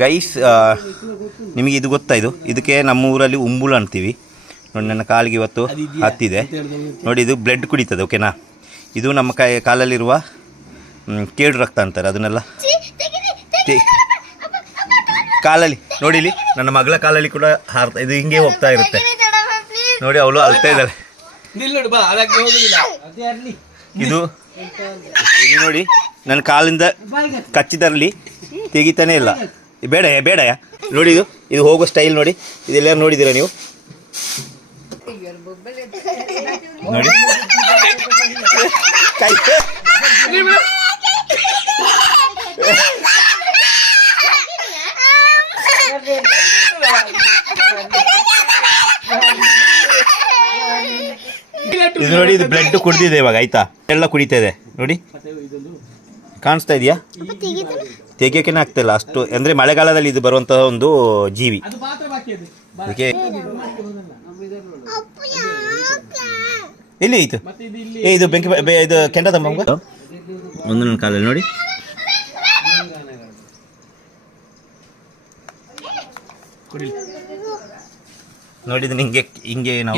Guys, ನಿಮಗೆ ಇದು ಗೊತ್ತಾ? ಇದಕ್ಕೆ ನಮ್ಮ ಊರಲ್ಲಿ ಉಂಬುಳು ಅಂತೀವಿ ನೋಡಿ. ನನ್ನ ಕಾಲಿಗೆ ಇವತ್ತು ಹತ್ತಿದೆ ನೋಡಿ. ಇದು ಬ್ಲಡ್ ಕುಡಿತದೆ, ಓಕೆನಾ? ಇದು ನಮ್ಮ ಕಾಲಲ್ಲಿರುವ ಕೇಡು ರಕ್ತ ಅಂತಾರೆ. ಅದನ್ನೆಲ್ಲ ಕಾಲಲ್ಲಿ ನೋಡಿ, ಇಲ್ಲಿ ನನ್ನ ಮಗಳ ಕಾಲಲ್ಲಿ ಕೂಡ ಹಾರ್ತಾ ಇದು ಹಿಂಗೆ ಹೋಗ್ತಾ ಇರುತ್ತೆ ನೋಡಿ. ಅವಳು ಅಳ್ತಾ ಇದ್ದಾಳೆ. ಇದು ನೋಡಿ, ನನ್ನ ಕಾಲಿಂದ ಕಚ್ಚಿದರಲ್ಲಿ ತೆಗಿತಾನೆ ಇಲ್ಲ. ಬೇಡಯ ನೋಡಿ. ಇದು ಹೋಗೋ ಸ್ಟೈಲ್ ನೋಡಿ. ಇದೆಲ್ಲ ನೋಡಿದ್ದೀರಾ ನೀವು? ನೋಡಿ ಇದು ನೋಡಿ. ಇದು ಬ್ಲಡ್ ಕುಡಿದಿದೆ ಇವಾಗ, ಆಯ್ತಾ? ಎಲ್ಲ ಕುಡಿತಾ ಇದೆ ನೋಡಿ. ಕಾಣಿಸ್ತಾ ಇದೆಯಾ? ತೆಗಿಯೋಕೆನೇ ಆಗ್ತಾಯಿಲ್ಲ ಅಷ್ಟು. ಅಂದರೆ ಮಳೆಗಾಲದಲ್ಲಿ ಇದು ಬರುವಂತಹ ಒಂದು ಜೀವಿ. ಅದಕ್ಕೆ ಎಲ್ಲಿ ಐತು? ಇದು ಬೆಂಕಿ, ಇದು ಕೆಂಡ ತಮ್ಮ ಒಂದು ನನ್ನ ಕಾಲಲ್ಲಿ ನೋಡಿ. ನೋಡಿದ್ದು ಹಿಂಗೆ ನಾವು